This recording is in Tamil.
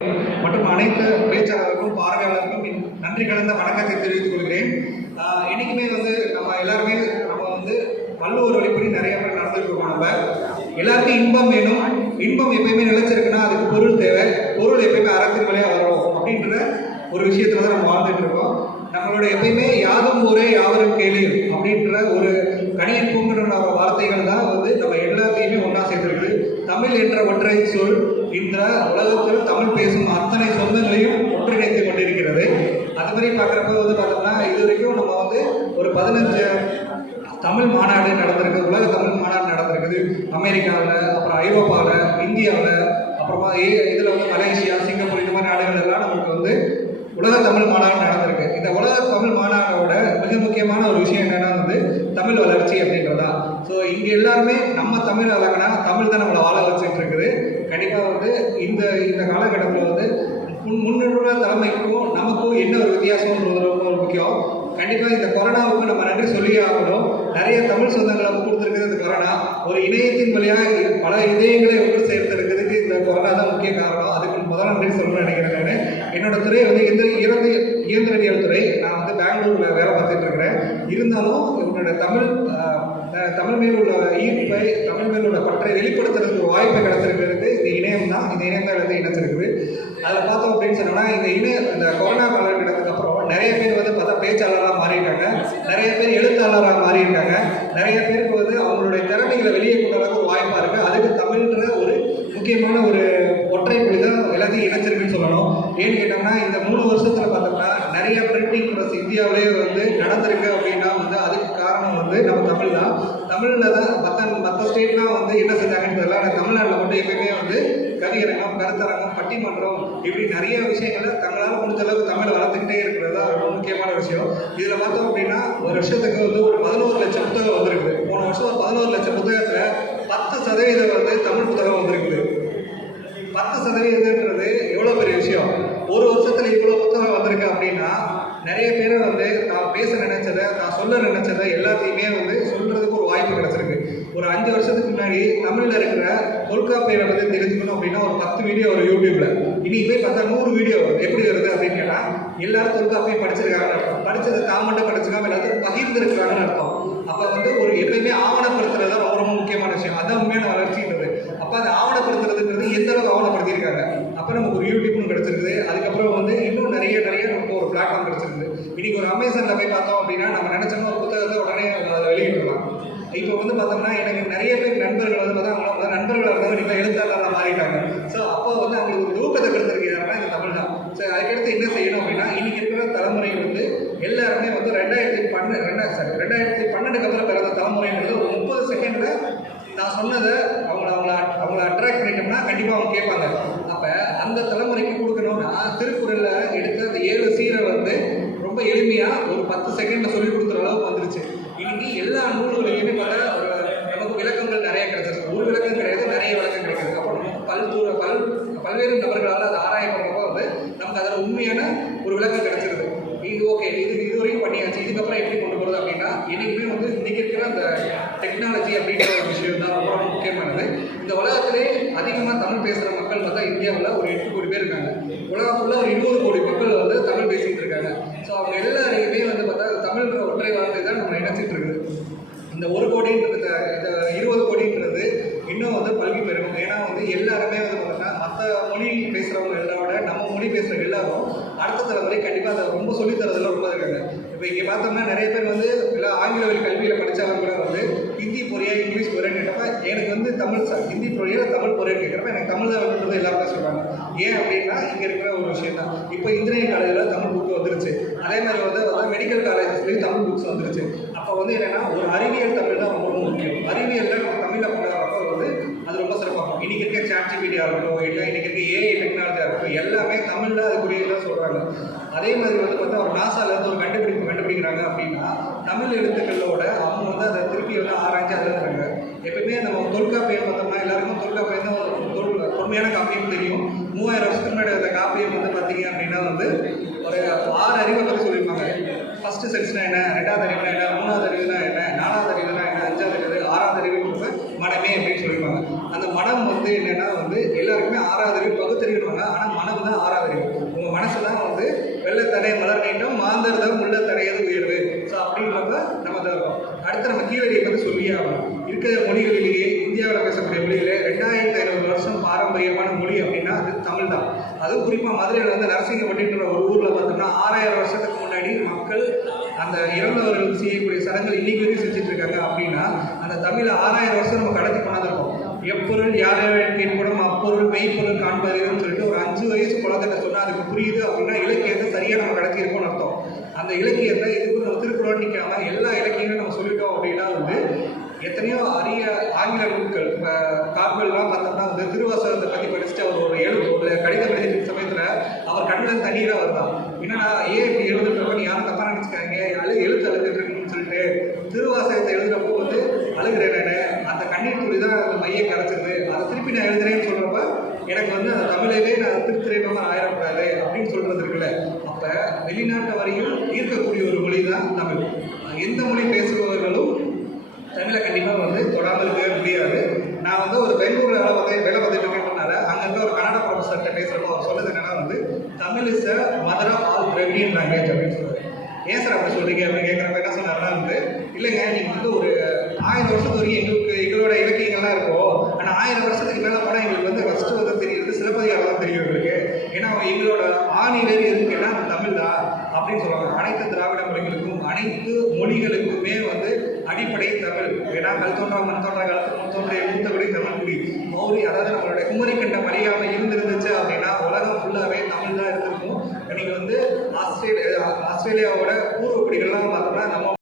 மற்றும் அனைத்து பேச்சாளர்களுக்கும் பார்வையாளர்களுக்கும் நன்றி கலந்த வணக்கத்தை தெரிவித்துக் கொள்கிறேன். என்றைக்குமே நம்ம எல்லாருமே வள்ளுவர் வழிப்படி நிறைய பேர் நடந்துட்டு இருக்கோம். நம்ம எல்லாருக்கும் இன்பம் வேணும். இன்பம் எப்பயுமே நிலைச்சிருக்குன்னா அதுக்கு பொருள் தேவை. பொருள் எப்பயுமே அறத்தின் வழியாக வரும் அப்படின்ற ஒரு விஷயத்துல தான் நம்ம வாழ்ந்துட்டு இருக்கோம். நம்மளோட எப்பயுமே யாதும் ஊரே யாவரும் கேளு அப்படின்ற ஒரு கணியன் பூங்குன்ற வார்த்தைகள் தான் நம்ம எல்லாத்தையுமே ஒன்றா சேர்த்துருக்கு. தமிழ் என்ற ஒற்றை சொல் இந்த உலகத்தில் தமிழ் பேசும் அத்தனை சொந்தங்களையும் ஒன்றிணைத்து கொண்டிருக்கிறது. அது மாதிரி பார்க்குறப்ப பார்த்தோம்னா இது வரைக்கும் நம்ம ஒரு 15 தமிழ் மாநாடு நடந்திருக்கு. உலக தமிழ் மாநாடு நடந்திருக்குது. அமெரிக்காவில், அப்புறம் ஐரோப்பாவில், இந்தியாவில், அப்புறமா இதில் மலேசியா, சிங்கப்பூர் இந்த மாதிரி நாடுகள் எல்லாம் நம்மளுக்கு உலக தமிழ் மாநாடு நடந்திருக்கு. இந்த உலக தமிழ் மாநாடோட மிக முக்கியமான ஒரு விஷயம் என்னன்னா தமிழ் வளர்ச்சி அப்படின்றதா. ஸோ இங்கே எல்லாருமே நம்ம தமிழ் வளர்க்கனா தமிழ் தான் நம்மளை வாழ வச்சுட்டு இருக்குது. கண்டிப்பாக இந்த இந்த காலகட்டத்தில் முன்னுள்ள தலைமைக்கும் நமக்கும் என்ன ஒரு வித்தியாசம்ன்றது ரொம்ப முக்கியம். கண்டிப்பாக இந்த கொரோனாவுக்கு நம்ம நன்றி சொல்லி ஆகணும். நிறைய தமிழ் சொந்தங்களை கொடுத்துருக்குது இந்த கொரோனா. ஒரு இணையத்தின் வழியாக பல இதயங்களை ஒன்று சேர்த்திருக்கிறதுக்கு இந்த கொரோனா தான் முக்கிய காரணம். அதுக்கு முதல் நன்றி சொல்லணும்னு நினைக்கிறேன். நான் என்னோட துறை இயந்திரவியல் துறை. நான் பெங்களூரில் வேலை பார்த்துட்டு இருக்கிறேன். இருந்தாலும் என்னோட தமிழ் மேல் உள்ள ஈர்ப்பை, தமிழ் மேல் உள்ள பற்றை வெளிப்படுத்துறதுக்கு ஒரு வாய்ப்பை கிடைச்சிருக்கிறதுக்கு இந்த இணையம் தான் இணைச்சிருக்குது. அதில் பார்த்தோம் அப்படின்னு சொன்னோம்னா இந்த கொரோனா காலகட்டத்துக்கு அப்புறம் நிறைய பேர் பார்த்தா பேச்சாளராக மாறியிருக்காங்க. நிறைய பேர் எழுத்தாளராக மாறியிருக்காங்க. நிறைய பேருக்கு அவங்களுடைய திறமைகளை வெளியே கொண்டு வரக்கு ஒரு வாய்ப்பாக இருக்குது. அதுக்கு தமிழ்ன்ற ஒரு முக்கியமான ஒரு ஒற்றை மொழி தான் எல்லாத்தையும் இணைச்சிருக்குன்னு சொல்லணும். ஏன்னு கேட்டோம்னா இந்த 3 வருஷத்தில் பார்த்தோம்னா நிறைய பிரிண்டிங் ப்ரெஸ் இந்தியாவிலே நடந்திருக்கு அப்படின்னா அதுக்கு காரணம் நம்ம தமிழ் தான். தமிழில் தான் மற்ற ஸ்டேட்லாம் என்ன செஞ்சாங்கன்னு தெரியல. ஆனால் தமிழ்நாட்டில் மட்டும் எப்பயுமே கவியரங்கம், கருத்தரங்கம், பட்டிமன்றம் இப்படி நிறைய விஷயங்களை தங்களால் முடிஞ்ச அளவுக்கு தமிழ் வளர்த்துக்கிட்டே இருக்கிறது தான் ரொம்ப முக்கியமான விஷயம். இதில் பார்த்தோம் அப்படின்னா ஒரு வருஷத்துக்கு ஒரு 11 லட்சம் புத்தகம் வந்திருக்குது. போன வருஷம் ஒரு 11 லட்சம் புத்தகத்தில் 10% தமிழ் புத்தகம் வந்திருக்குது. 10%ன்றது எவ்வளோ பெரிய விஷயம். ஒரு வருஷத்தில் இவ்வளோ புத்தகம் வந்திருக்கு அப்படின்னா நிறைய பேரை தான் பேச நினைச்சதை, தான் சொல்ல நினைச்சதை எல்லாத்தையுமே சொல்றதுக்கு ஒரு வாய்ப்பு கிடைச்சிருக்கு. ஒரு 5 வருஷத்துக்கு முன்னாடி தமிழில் இருக்கிற தொல்காப்பியரை தெரிஞ்சுக்கணும் அப்படின்னா ஒரு 10 வீடியோ ஒரு யூடியூப்ல. இன்னைக்கு போய் பார்த்தா 100 வீடியோ எப்படி வருது அப்படின்னு கேட்டால் எல்லாரும் தொல்காப்பியம் படிச்சிருக்காங்கன்னு அர்த்தம். படிச்சது தான் மட்டும் படிச்சுக்காம எல்லாத்தையும் பகிர்ந்துருக்காங்கன்னு அர்த்தம். அப்போ ஒரு எப்பயுமே ஆவணப்படுத்துறது தான் ரொம்ப முக்கியமான விஷயம். அதுதான் உண்மையான வளர்ச்சின்றது. அப்போ அதை ஆவணப்படுத்துறதுன்றது எந்த அளவுக்கு ஆவணப்படுத்தியிருக்காங்க. அப்போ நமக்கு ஒரு யூடியூப்னு கிடைச்சிருக்குது. அதுக்கப்புறம் இன்னும் நிறைய நமக்கு ஒரு பிளாட்ஃபார்ம் கிடைச்சிருக்குது. இன்னைக்கு ஒரு அமேசானில் போய் பார்த்தோம் அப்படின்னா நம்ம நினைச்சோம்னா ஒரு புத்தகத்தை உடனே அதை வெளியிடலாம். இப்போ பார்த்தோம்னா எனக்கு நிறைய பேர் நண்பர்கள் பார்த்தா அவங்க நண்பர்களாக இருந்தாலும் நீங்கள் எழுத்தாளராக மாறிட்டாங்க. ஸோ அப்போ அவங்களுக்கு ஒரு ஊக்கத்தை கொடுத்துருக்கிறாங்கன்னா இந்த தமிழ் தான். ஸோ அதுக்கடுத்து என்ன செய்யணும் அப்படின்னா இன்னைக்கு இருக்கிற தலைமுறை எல்லாருமே 2012க்கு அப்புறம் பிறந்த தலைமுறைன்றது ஒரு 30 செகண்டில் நான் சொன்னதை அவங்கள அட்ராக்ட் பண்ணிட்டோம்னா கண்டிப்பாக அவங்க கேட்பாங்க. அப்போ அந்த தலைமுறைக்கு கொடுக்கணும்னா திருக்குறளில் எடுத்து அந்த 7 சீரை ரொம்ப எளிமையாக ஒரு 10 செகண்டில் சொல்லி கொடுக்குற அளவுக்கு வந்துருச்சு. இன்னைக்கு எல்லா நூல்களையுமே பார்த்தா நமக்கு விளக்கங்கள் நிறைய கிடைச்சிருக்கு. ஒரு விளக்கம் கிடையாது, நிறைய விளக்கம் கிடைக்குது. அப்போ நமக்கு பல்வேறு நபர்களால் அதை ஆராயப்படுறப்போ நமக்கு அதில் உண்மையான ஒரு விளக்கம் கிடைச்சிருது. இது ஓகே, இதுவரையும் பண்ணியாச்சு. இதுக்கப்புறம் எப்படி கொண்டு போகிறது அப்படின்னா என்னைக்குமே இன்னைக்கு இருக்கிற அந்த டெக்னாலஜி அப்படின்ற ஒரு விஷயம் தான் ரொம்ப முக்கியமானது. இந்த உலகத்திலே அதிகமாக தமிழ் பேசுகிற மக்கள் பார்த்தா இந்தியாவில் ஒரு 8 கோடி பேர் இருக்காங்க. உலகம் ஃபுல்லாக ஒரு 20 கோடி மக்கள் தமிழ் பேசிகிட்டு இருக்காங்க. ஸோ அவங்க எல்லாரையுமே பார்த்தா தமிழ்ன்ற ஒற்றை வார்த்தை தான் நம்ம நினைச்சிட்டு இருக்குது. இந்த 1 கோடின்றது இந்த 20 கோடின்றது இன்னும் பல்கி பெருகும். ஏன்னா எல்லாருமே பார்த்தோம்னா மற்ற மொழி பேசுகிறவங்க எல்லாரோட நம்ம மொழி பேசுகிற எல்லாரும் அடுத்த தலைமுறை கண்டிப்பாக அதை ரொம்ப சொல்லித்தரதுல ரொம்ப இருக்காங்க. இப்போ இங்கே பார்த்தோம்னா நிறைய பேர் எல்லாம் ஆங்கில வழி கல்வியில் படித்தவங்க கூட ஹிந்தி பொரியா இங்கிலீஷ் பொரியான்னு கேட்டப்ப எனக்கு தமிழ் ஹிந்தி பொரியா தமிழ் பொரியான்னு கேட்குறப்ப எனக்கு தமிழ் தான் வேணுன்றது எல்லாருமே சொல்கிறாங்க. ஏன் அப்படின்னா இங்கே இருக்கிற ஒரு விஷயம் தான். இப்போ இன்ஜினியரிங் காலேஜில் தமிழ் புக்கு வந்துருச்சு. அதே மாதிரி மெடிக்கல் காலேஜஸ்லேயும் தமிழ் புக்ஸ் வந்துருச்சு. அப்போ என்னென்னா ஒரு அறிவியல் தமிழ் தான் ரொம்ப முக்கியம். அறிவியலில் நம்ம தமிழில் கொண்டாடுறப்போ அது ரொம்ப சிறப்பாகும். இன்றைக்கி இருக்க சாட்ஜிபிடியாக இருக்கட்டும், இல்லை இன்றைக்கி இருக்க ஏஐ டெக்னாலஜியாக இருக்கட்டும், எல்லாமே தமிழில் அதுக்குரியதான் சொல்கிறாங்க. அதே மாதிரி பார்த்தா ஒரு நாசாலேருந்து ஒரு கண்டுபிடிக்கிறாங்க அப்படின்னா தமிழ் எழுத்துக்களோட அவங்க அதை திருப்பி ஆராய்ச்சி எழுதுறாங்க. எப்பயுமே நம்ம தொல்காப்பியம் பார்த்தோம்னா எல்லாருக்கும் தொல்காப்பியம் தான் தொன்மையான காப்பியம் தெரியும். 3000 வருஷத்துக்கு முன்னாடி அந்த காப்பியம் பார்த்தீங்க அப்படின்னா ஒரு 6 அறிவை பற்றி சொல்லியிருப்பாங்க. ஃபஸ்ட்டு சென்ஸ்னா என்ன, 2வது அறிவுனா என்ன, 3வது அறிவுனா என்ன, 4வது அறிவுனா என்ன, 5வது அறிவு, 6வது அறிவு மனமே அப்படின்னு சொல்லியிருப்பாங்க. அந்த மனம் என்னென்னா எல்லாருக்குமே 6வது அறிவு பகுத்தறிவுவாங்க. ஆனால் மனம் மாந்தம் தான் ஆறாவது அறிவு. உங்கள் மனசு தான் வந்து வெள்ளத்தடை மலர் நீட்டம் மாந்தர்தான் உள்ள தடையது உயர்வு. ஸோ அப்படின்றப்ப நம்ம தான் இருக்கோம். அடுத்து நம்ம கீழடியை பற்றி சொல்லியே ஆகணும். இருக்கிற மொழிகளிலேயே இந்தியாவில் பேசக்கூடிய மொழியிலே 2500 வருஷம் பாரம்பரியமான மொழி அப்படின்னா அது தமிழ் தான். அதுவும் குறிப்பாக மதுரையில் வந்து நரசிங்கப்பட்டின்ற ஒரு ஊரில் பார்த்தோம்னா 6000 வருஷத்துக்கு முன்னாடி மக்கள் அந்த இறந்தவர்கள் செய்யக்கூடிய சடங்குகள் இன்னைக்கு வரைக்கும் செஞ்சுட்டு இருக்காங்க. அப்படின்னா அந்த தமிழை 6000 வருஷம் நம்ம கடத்தி கொண்டாந்துருக்கோம். எப்பொருள் யாரையும் கேட்படும் அப்பொருள் மெய்ப்பொருள் காண்பதுன்னு சொல்லிட்டு ஒரு 5 வயசு குழந்தைங்க சொன்னால் அதுக்கு புரியுது அப்படின்னா இலக்கியத்தை சரியாக நம்ம கடத்தி இருக்கோம்னு அர்த்தம். அந்த இலக்கியத்தை இதுக்கு நம்ம திருக்குறள் நிற்காம எல்லா இலக்கியங்களும் நம்ம சொல்லிட்டோம் அப்படின்னா வந்து எத்தனையோ அரிய ஆங்கில நூல்கள் காப்புகள்லாம் பார்த்தோம்னா வந்து திருவாசகத்தை பற்றி படிச்சுட்டு அவர் ஒரு கடிதம் எழுதிட்டு சமயத்தில் அவர் கண்ணில் தண்ணீராக வருதான். ஏன்னா ஏன் இப்படி எழுதுறப்ப யாரும் தப்பாக நினச்சிக்காங்க எழுத்து அழுதுட்டு இருக்குன்னு சொல்லிட்டு திருவாசகத்தை எழுதுறப்போ வந்து அழுகிறேன் அந்த கண்ணீர் துளி தான் அந்த மையை கரைச்சிருது அதை திருப்பி நான் எழுதுறேன்னு சொல்கிறப்ப எனக்கு வந்து அந்த தமிழவே நான் திருத்திரைப்பமாக ஆயிடக்கூடாது அப்படின்னு சொல்கிறது இருக்குல்ல. அப்போ வெளிநாட்டு வரையும் ஈர்க்கக்கூடிய ஒரு மொழி தான் தமிழ். எந்த மொழி பேசுபவர்களும் தமிழை கண்டிப்பாக வந்து தொடாமல் இருக்கவே முடியாது. நான் வந்து ஒரு பெங்களூரில் வேலை பார்த்துட்டு இருக்கேன்றனால அங்கே ஒரு கன்னட ப்ரொஃபஸர்கிட்ட பேசுகிறப்போ அவர் சொல்லுறது என்னன்னா வந்து Tamil is a mother of all Dravidian language அப்படின்னு சொல்லுவார். ஏன் சார் அப்படி சொல்கிறீங்க அப்படின்னு கேட்குறப்ப என்ன சொன்னார்னா வந்து இல்லைங்க நீங்கள் வந்து ஒரு 1000 வருஷத்து வரைக்கும் எங்களோட இலக்கியங்கள்லாம் இருக்கும். ஆனால் 1000 வருஷத்துக்கு மேலே போனால் எங்களுக்கு வந்து ஃபஸ்ட்டு வந்து தெரியுது சிலப்பதிகாரம் தான் தெரியும் எங்களுக்கு. ஏன்னா எங்களோட ஆணி வேறு எதுக்கு கேட்டால் அந்த தமிழ் தான் அப்படின்னு சொல்லுவாங்க. அனைத்து திராவிட மொழிகளுக்கும் அனைத்து மொழிகளுக்குமே வந்து அடிப்படை தமிழ். ஏன்னா கல் தோன்றா மண் தோன்றா காலத்தில் முன் தோன்றிய மூத்தபடி தமிழ் குடி மௌரி அதாவது நம்மளுடைய குமரி கண்டம் அறியாமல் இருந்துருந்துச்சு அப்படின்னா உலகம் ஃபுல்லாகவே தமிழ் தான் இருந்திருக்கும். நீங்கள் வந்து ஆஸ்திரேலியாவோட பூர்வ குடிகள்லாம் பார்த்தோம்னா நம்ம